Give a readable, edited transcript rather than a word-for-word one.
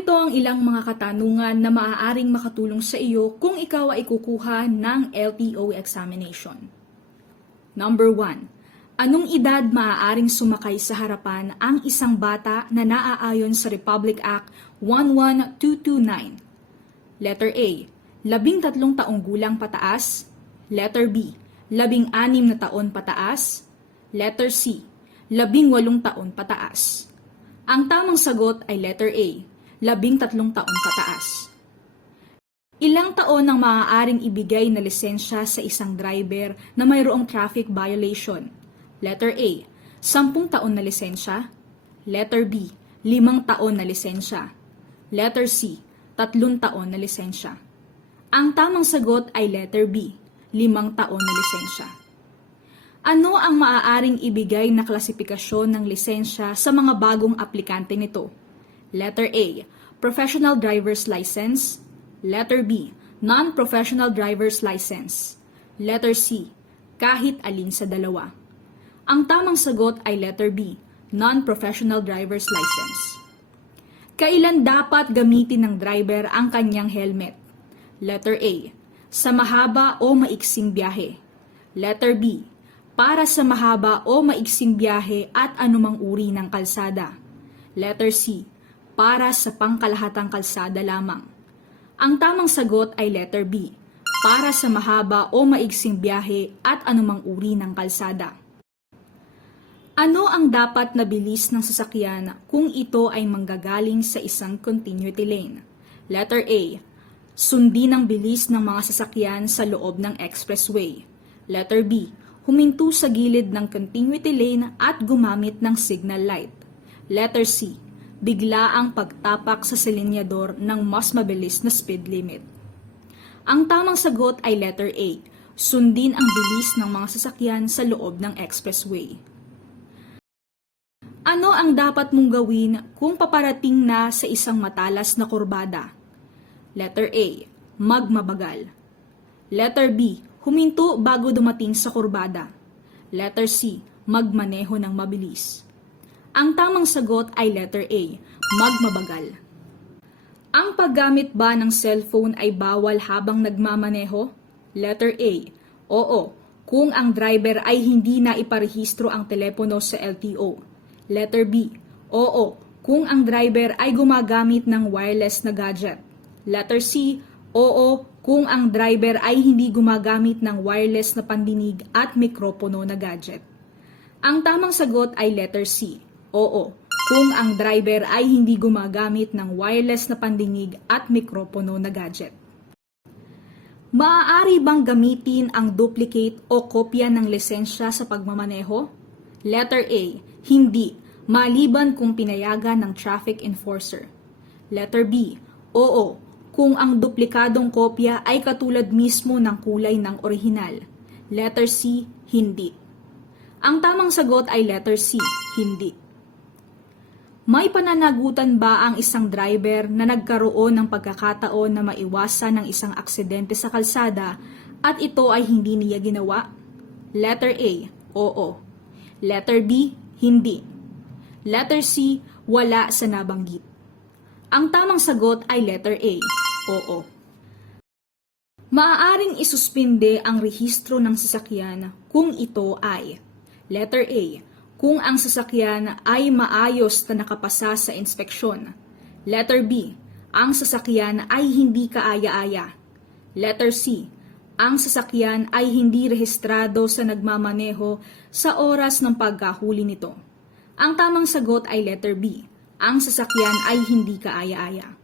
Narito ang ilang mga katanungan na maaaring makatulong sa iyo kung ikaw ay kukuha ng LTO examination. Number 1. Anong edad maaaring sumakay sa harapan ang isang bata na naaayon sa Republic Act 11229? Letter A. 13 taong gulang pataas. Letter B. 16 na taon pataas. Letter C. 18 taon pataas. Ang tamang sagot ay letter A. 13 taon pataas. Ilang taon ang maaaring ibigay na lisensya sa isang driver na mayroong traffic violation? Letter A. 10 taon na lisensya. Letter B. 5 taon na lisensya. Letter C. 3 taon na lisensya. Ang tamang sagot ay letter B. 5 taon na lisensya. Ano ang maaaring ibigay na klasifikasyon ng lisensya sa mga bagong aplikante nito? Letter A. Professional driver's license. Letter B. Non-professional driver's license. Letter C. Kahit alin sa dalawa. Ang tamang sagot ay letter B. Non-professional driver's license. Kailan dapat gamitin ng driver ang kanyang helmet? Letter A. Sa mahaba o maiksing biyahe. Letter B. Para sa mahaba o maiksing biyahe at anumang uri ng kalsada. Letter C. Para sa pangkalahatang kalsada lamang. Ang tamang sagot ay letter B. Para sa mahaba o maiksing biyahe at anumang uri ng kalsada. Ano ang dapat na bilis ng sasakyan kung ito ay manggagaling sa isang continuity lane? Letter A. Sundin ang bilis ng mga sasakyan sa loob ng expressway. Letter B. Huminto sa gilid ng continuity lane at gumamit ng signal light. Letter C. Bigla ang pagtapak sa silinyador ng mas mabilis na speed limit. Ang tamang sagot ay letter A. Sundin ang bilis ng mga sasakyan sa loob ng expressway. Ano ang dapat mong gawin kung paparating na sa isang matalas na kurbada? Letter A. Magmabagal. Letter B. Huminto bago dumating sa kurbada. Letter C. Magmaneho ng mabilis. Ang tamang sagot ay letter A. Magmabagal. Ang paggamit ba ng cellphone ay bawal habang nagmamaneho? Letter A. Oo, kung ang driver ay hindi na iparehistro ang telepono sa LTO. Letter B. Oo, kung ang driver ay gumagamit ng wireless na gadget. Letter C. Oo, kung ang driver ay hindi gumagamit ng wireless na pandinig at mikropono na gadget. Ang tamang sagot ay letter C. Oo, kung ang driver ay hindi gumagamit ng wireless na pandinig at mikropono na gadget. Maaari bang gamitin ang duplicate o kopya ng lisensya sa pagmamaneho? Letter A. Hindi, maliban kung pinayagan ng traffic enforcer. Letter B. Oo, kung ang duplikadong kopya ay katulad mismo ng kulay ng orihinal. Letter C. Hindi. Ang tamang sagot ay letter C. Hindi. May pananagutan ba ang isang driver na nagkaroon ng pagkakataon na maiwasan ng isang aksidente sa kalsada at ito ay hindi niya ginawa? Letter A. Oo. Letter B. Hindi. Letter C. Wala sa nabanggit. Ang tamang sagot ay letter A. Oo. Maaaring isuspinde ang rehistro ng sasakyan kung ito ay letter A. Kung ang sasakyan ay maayos na nakapasa sa inspeksyon. Letter B. Ang sasakyan ay hindi kaaya-aya. Letter C. Ang sasakyan ay hindi rehistrado sa nagmamaneho sa oras ng pagkahuli nito. Ang tamang sagot ay letter B. Ang sasakyan ay hindi kaaya-aya.